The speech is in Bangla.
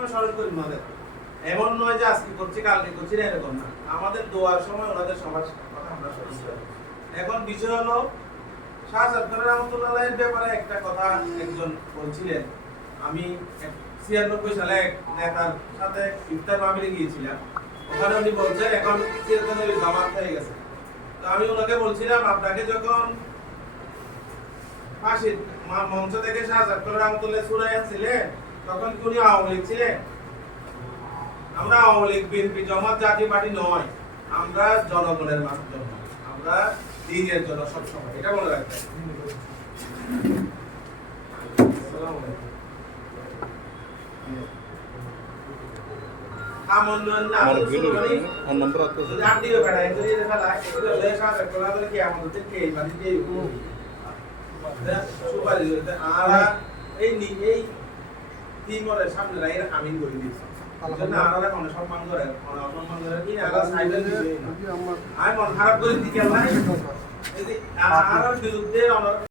সবসময় স্মরণ করি ওনাদের। এমন নয় যে আজকে করছি কালকে করছি না, এরকম না। আমাদের দোয়ার সময় ওনাদের সবার কথা আমরা স্মরণ করি। এখন বিষয় হলো শাহ সরকার রহমতুল্লাহের ব্যাপারে একটা কথা একজন বলছিলেন। আমি 96 সালে এক নেতার সাথে ইফতার মাহফিলে গিয়েছিলাম। ওখানে উনি বলছেন এখন 76 জামাত হয়ে গেছে। তো আমি ওনাকে বলছিলাম আপনাকে যখন ফাঁসির মঞ্চ থেকে শাহ সরকার রহমতুল্লাহ সুরাই ছিলেন তখন কি উনি আওয়ামী লীগ ছিলেন? আমরা আওয়ামী লীগ বিএনপি জামাত জাতীয় পার্টি নয়, আমরা জনগণের জন্য, আমরা দিনের জন্য সবসময়, এটা মনে রাখবেন। আমিন করে দিয়েছি সম্মান করে অসম্মান করে কি আমি মন খারাপ করে দিকে আর বিরুদ্ধে